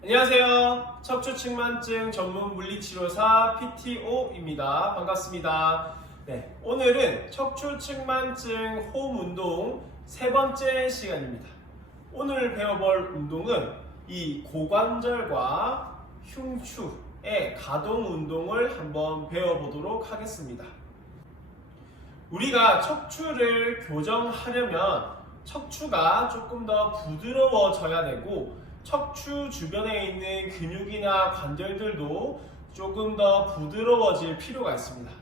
안녕하세요. 척추측만증 전문 물리치료사 PTO입니다. 반갑습니다. 네, 오늘은 척추측만증 홈 운동 세 번째 시간입니다. 오늘 배워볼 운동은 이 고관절과 흉추의 가동 운동을 한번 배워보도록 하겠습니다. 우리가 척추를 교정하려면 척추가 조금 더 부드러워져야 되고 척추 주변에 있는 근육이나 관절들도 조금 더 부드러워질 필요가 있습니다.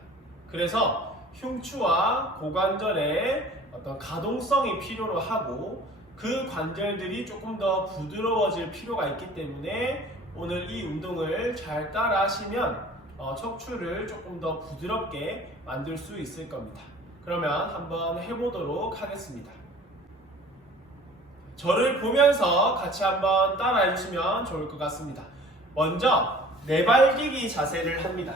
그래서 흉추와 고관절의 어떤 가동성이 필요로 하고 그 관절들이 조금 더 부드러워질 필요가 있기 때문에 오늘 이 운동을 잘 따라 하시면 어, 척추를 조금 더 부드럽게 만들 수 있을 겁니다. 그러면 한번 해보도록 하겠습니다. 저를 보면서 같이 한번 따라해 주시면 좋을 것 같습니다. 먼저 내발기기 자세를 합니다.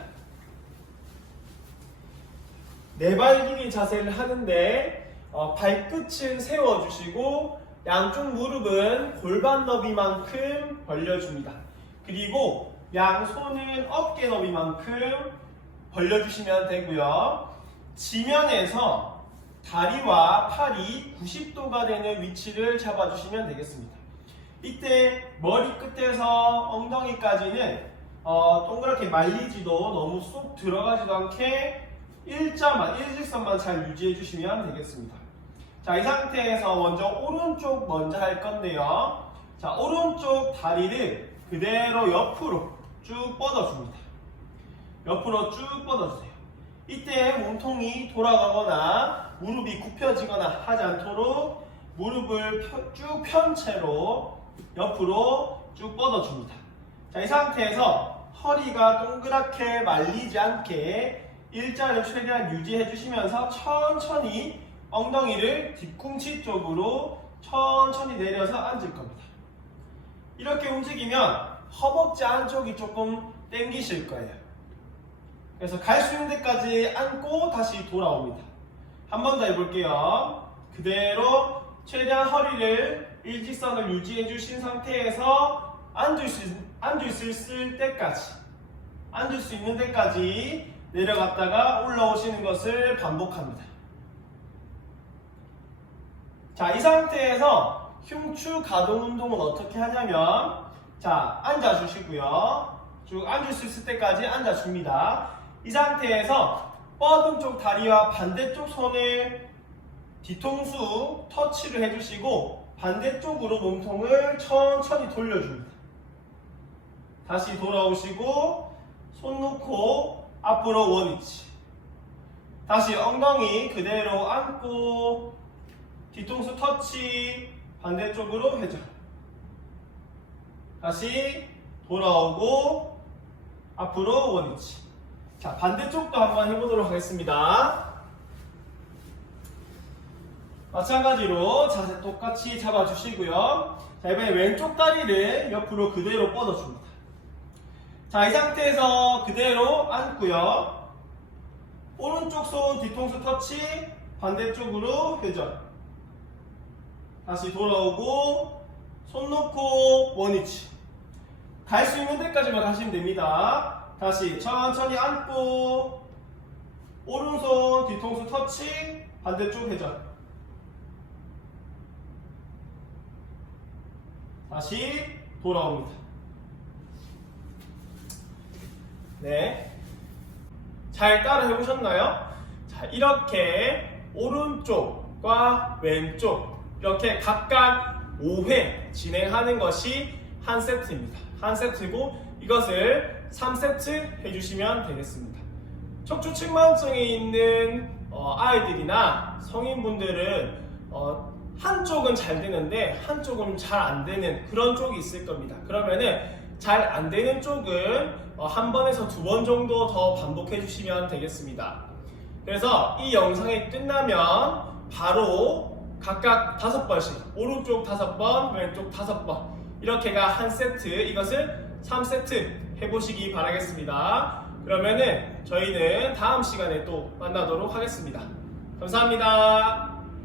내발기기 자세를 하는데 어, 발끝은 세워주시고 양쪽 무릎은 골반 너비만큼 벌려줍니다. 그리고 양손은 어깨 너비만큼 벌려주시면 되고요. 지면에서 다리와 팔이 90도가 되는 위치를 잡아주시면 되겠습니다. 이때 머리 끝에서 엉덩이까지는 어, 동그랗게 말리지도 너무 쏙 들어가지도 않게 일자만, 일직선만 잘 유지해 주시면 되겠습니다. 자, 이 상태에서 먼저 오른쪽 먼저 할 건데요. 자, 오른쪽 다리를 그대로 옆으로 쭉 뻗어줍니다. 옆으로 쭉 뻗어주세요. 이때 몸통이 돌아가거나 무릎이 굽혀지거나 하지 않도록 무릎을 펴- 쭉 편 채로 옆으로 쭉 뻗어줍니다. 자, 이 상태에서 허리가 동그랗게 말리지 않게 일자를 최대한 유지해 주시면서 천천히 엉덩이를 뒤꿈치 쪽으로 천천히 내려서 앉을 겁니다. 이렇게 움직이면 허벅지 안쪽이 조금 당기실 거예요. 그래서 갈수 있는 데까지 앉고 다시 돌아옵니다. 한 번 더 해볼게요. 그대로 최대한 허리를 일직선을 유지해 주신 상태에서 앉을 수, 앉을 수 있을 때까지, 앉을 수 있는 데까지 내려갔다가 올라오시는 것을 반복합니다. 자, 이 상태에서 흉추 가동 운동은 어떻게 하냐면, 자, 앉아 주시고요. 쭉 앉을 수 있을 때까지 앉아 줍니다. 이 상태에서 뻗은 쪽 다리와 반대쪽 손을 뒤통수 터치를 해주시고 반대쪽으로 몸통을 천천히 돌려줍니다. 다시 돌아오시고 손 놓고 앞으로 원위치. 다시 엉덩이 그대로 안고 뒤통수 터치 반대쪽으로 회전. 다시 돌아오고 앞으로 원위치. 자, 반대쪽도 한번 해보도록 하겠습니다. 마찬가지로 자세 똑같이 잡아주시고요. 자, 이번에 왼쪽 다리를 옆으로 그대로 뻗어줍니다. 자, 이 상태에서 그대로 앉고요. 오른쪽 손 뒤통수 터치, 반대쪽으로 회전. 다시 돌아오고, 손 놓고 원위치. 갈 수 있는 데까지만 가시면 됩니다. 다시 천천히 앉고 오른손 뒤통수 터치 반대쪽 회전 다시 돌아옵니다. 네. 잘 따라 해보셨나요? 자, 이렇게 오른쪽과 왼쪽 이렇게 각각 5회 진행하는 것이 한 세트입니다. 한 세트고 이것을 3세트 해주시면 되겠습니다. 척추 측만증이 있는 어, 아이들이나 성인분들은 어, 한쪽은 잘 되는데 한쪽은 잘 안 되는 그런 쪽이 있을 겁니다. 그러면은 잘 안 되는 쪽은 어, 한 번에서 두 번 정도 더 반복해 주시면 되겠습니다. 그래서 이 영상이 끝나면 바로 각각 다섯 번씩 오른쪽 다섯 번, 왼쪽 다섯 번 이렇게가 한 세트 이것을 3세트 해보시기 바라겠습니다. 그러면은 저희는 다음 시간에 또 만나도록 하겠습니다. 감사합니다.